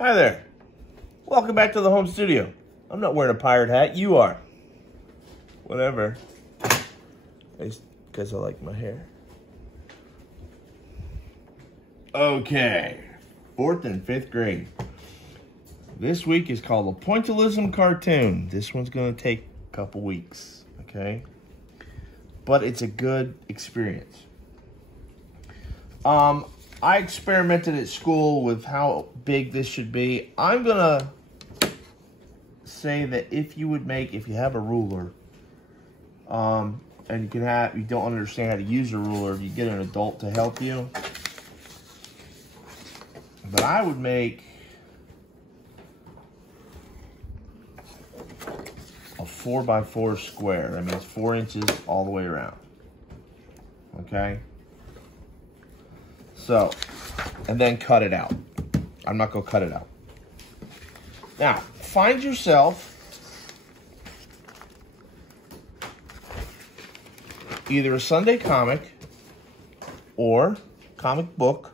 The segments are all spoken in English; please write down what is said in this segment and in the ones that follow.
Hi there. Welcome back to the home studio. I'm not wearing a pirate hat. You are. Whatever. It's because I like my hair. Okay. 4th and 5th grade. This week is called a Pointillism cartoon. This one's going to take a couple weeks. Okay. But it's a good experience. I experimented at school with how big this should be. I'm going to say that if you have a ruler, and you don't understand how to use a ruler, you get an adult to help you. But I would make a 4x4 square. That means 4 inches all the way around. Okay? So, and then cut it out. I'm not going to cut it out. Now, find yourself either a Sunday comic or comic book,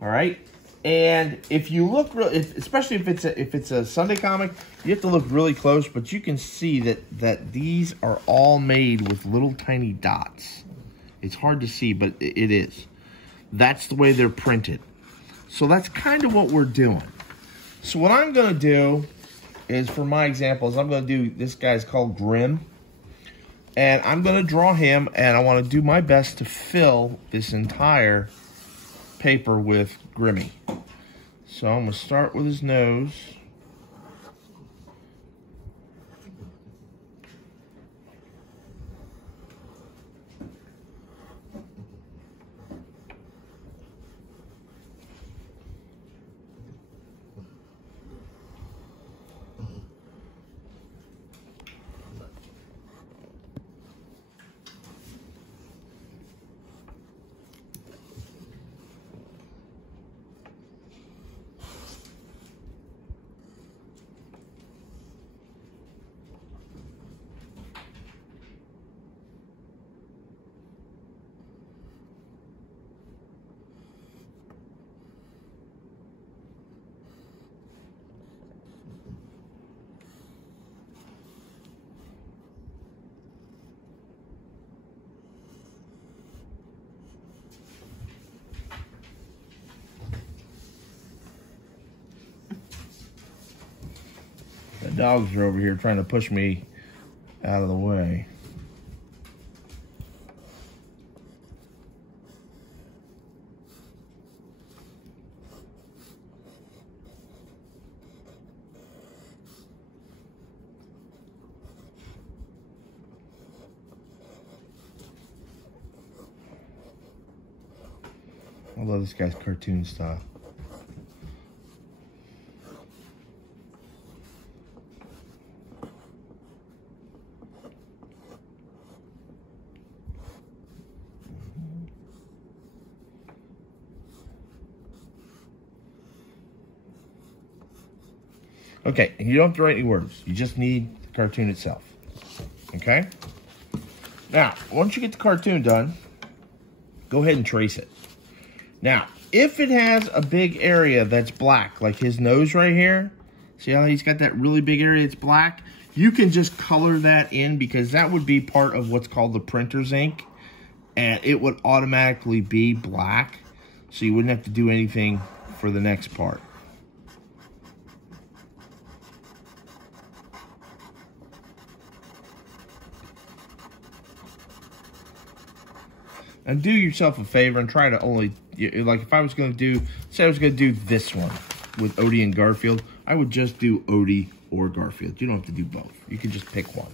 all right? And if you look, especially if it's a Sunday comic, you have to look really close, but you can see that these are all made with little tiny dots. It's hard to see, but it is. That's the way they're printed. So that's kind of what we're doing. So what I'm going to do is, for my examples, I'm going to do, this guy's called Grimm. And I'm going to draw him, and I want to do my best to fill this entire paper with Grimmy. So I'm going to start with his nose. The dogs are over here trying to push me out of the way. I love this guy's cartoon style. Okay, and you don't have to write any words. You just need the cartoon itself. Okay? Now, once you get the cartoon done, go ahead and trace it. Now, if it has a big area that's black, like his nose right here, see how he's got that really big area that's black? You can just color that in, because that would be part of what's called the printer's ink, and it would automatically be black, so you wouldn't have to do anything for the next part. And do yourself a favor and try to only, like if I was going to do, say I was going to do this one with Odie and Garfield, I would just do Odie or Garfield. You don't have to do both. You can just pick one.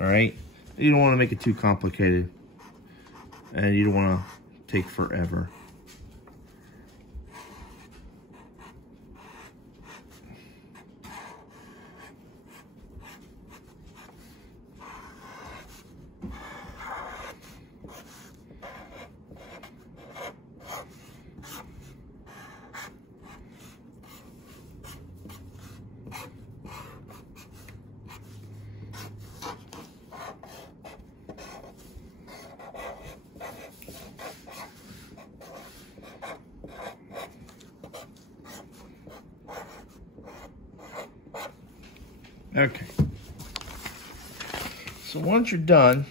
All right? You don't want to make it too complicated. And you don't want to take forever. Okay. So once you're done,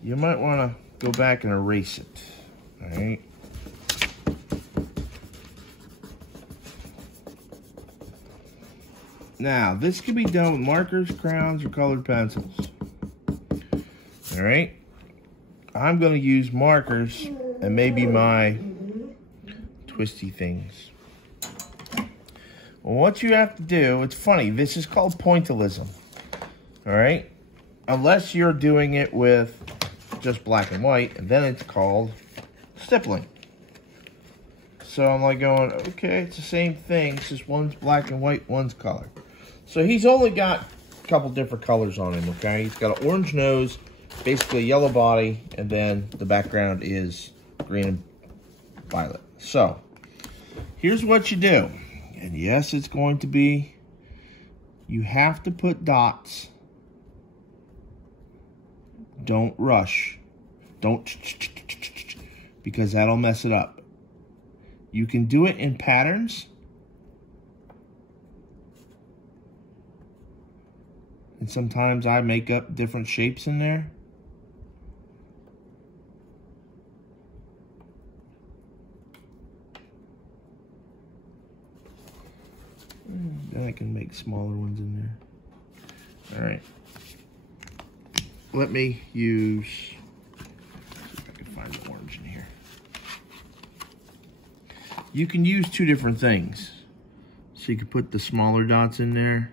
you might want to go back and erase it. All right. Now, this can be done with markers, crayons, or colored pencils. All right. I'm going to use markers and maybe my twisty things. Well, what you have to do, it's funny, this is called pointillism. All right. Unless you're doing it with just black and white, and then it's called stippling. So I'm like going, okay, it's the same thing. It's just one's black and white, one's color. So he's only got a couple different colors on him, okay? He's got an orange nose, basically a yellow body, and then the background is green and violet. So here's what you do. And yes, it's going to be, you have to put dots. Don't rush. Don't, because that'll mess it up. You can do it in patterns. And sometimes I make up different shapes in there. Then I can make smaller ones in there. All right. Let me use, see if I can find the orange in here. You can use two different things. So you can put the smaller dots in there,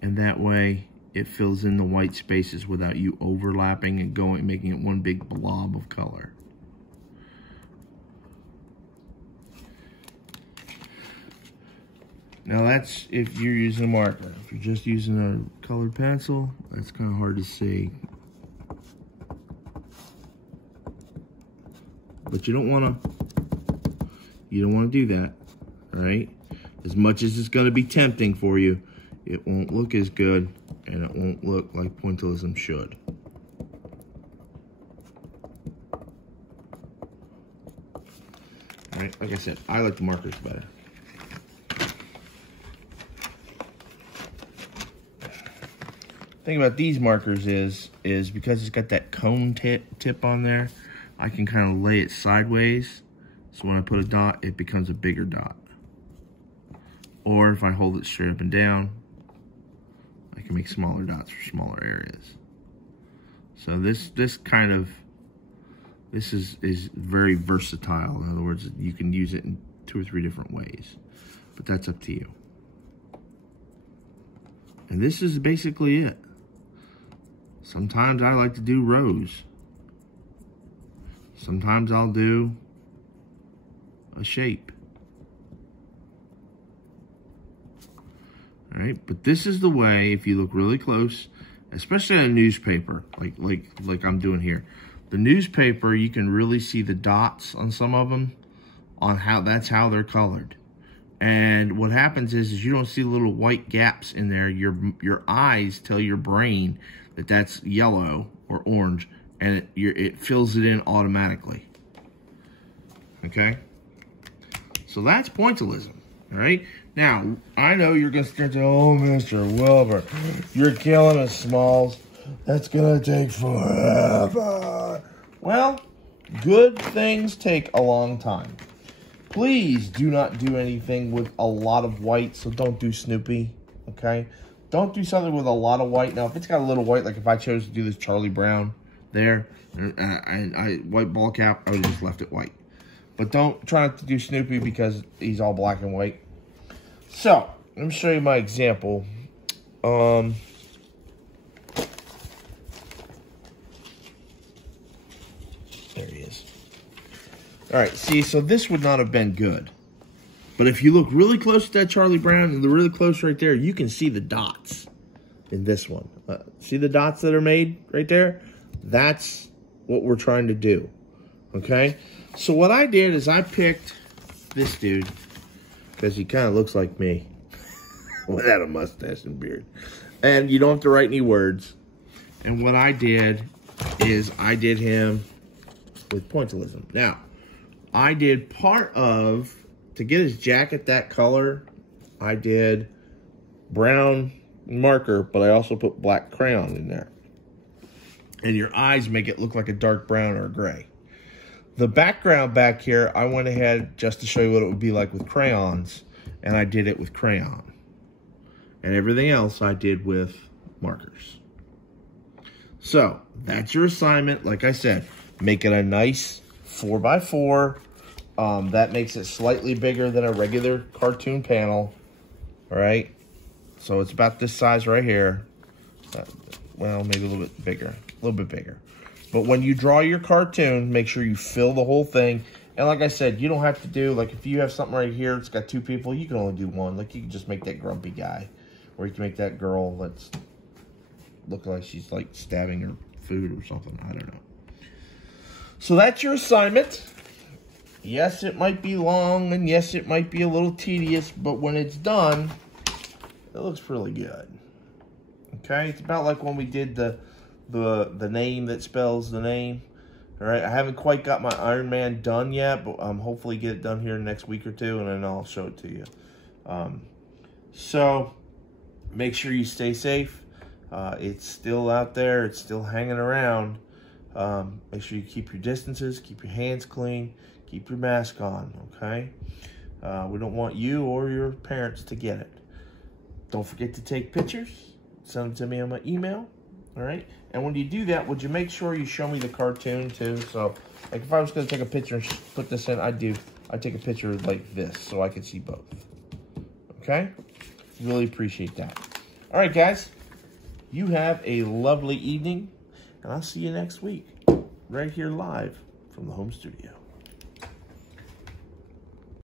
and that way it fills in the white spaces without you overlapping and making it one big blob of color. Now that's if you're using a marker. If you're just using a colored pencil, that's kind of hard to see. But you don't want to do that, all right? As much as it's going to be tempting for you, it won't look as good, and it won't look like pointillism should. All right, like I said, I like the markers better. Thing about these markers is because it's got that cone tip on there, I can kind of lay it sideways, so when I put a dot, it becomes a bigger dot. Or if I hold it straight up and down, I can make smaller dots for smaller areas. So this is very versatile. In other words, you can use it in 2 or 3 different ways, but that's up to you. And this is basically it. Sometimes I like to do rows. Sometimes I'll do a shape. All right, but this is the way, if you look really close, especially on a newspaper, like I'm doing here. The newspaper, you can really see the dots on some of them, on that's how they're colored. And what happens is you don't see little white gaps in there. Your eyes tell your brain that that's yellow or orange, and it fills it in automatically. Okay? So that's pointillism, all right? Now, I know you're going to start to, oh, Mr. Wilbur, you're killing us, Smalls. That's going to take forever. Well, good things take a long time. Please do not do anything with a lot of white, so don't do Snoopy, okay? Don't do something with a lot of white. Now, if it's got a little white, like if I chose to do this Charlie Brown there, white ball cap, I would have just left it white. But don't try not to do Snoopy because he's all black and white. So, let me show you my example. There he is. All right, see, so this would not have been good. But if you look really close to that Charlie Brown, and really close right there, you can see the dots in this one. See the dots that are made right there? That's what we're trying to do, okay? So what I did is I picked this dude, because he kind of looks like me, without a mustache and beard. And you don't have to write any words. And what I did is I did him with pointillism. Now, I did part of, to get his jacket that color, I did brown marker, but I also put black crayon in there. And your eyes make it look like a dark brown or gray. The background back here, I went ahead just to show you what it would be like with crayons, and I did it with crayon. And everything else I did with markers. So, that's your assignment. Like I said, make it a nice 4x4. That makes it slightly bigger than a regular cartoon panel. All right? So, it's about this size right here. Well, maybe a little bit bigger. A little bit bigger. But when you draw your cartoon, make sure you fill the whole thing. And like I said, you don't have to do, like if you have something right here, it's got 2 people, you can only do 1. Like you can just make that grumpy guy. Or you can make that girl that's looking like she's like stabbing her food or something. I don't know. So that's your assignment. Yes, it might be long, and yes, it might be a little tedious, but when it's done, it looks really good. Okay? It's about like when we did the name that spells the name. All right? I haven't quite got my Iron Man done yet, but hopefully get it done here in the next week or 2, and then I'll show it to you. So make sure you stay safe. It's still out there. It's still hanging around. Make sure you keep your distances, keep your hands clean, keep your mask on, okay? We don't want you or your parents to get it. Don't forget to take pictures. Send them to me on my email, all right? And when you do that, would you make sure you show me the cartoon too? So, like if I was going to take a picture and put this in, I'd take a picture like this so I could see both, okay? Really appreciate that. All right, guys. You have a lovely evening, and I'll see you next week, right here live from the home studio.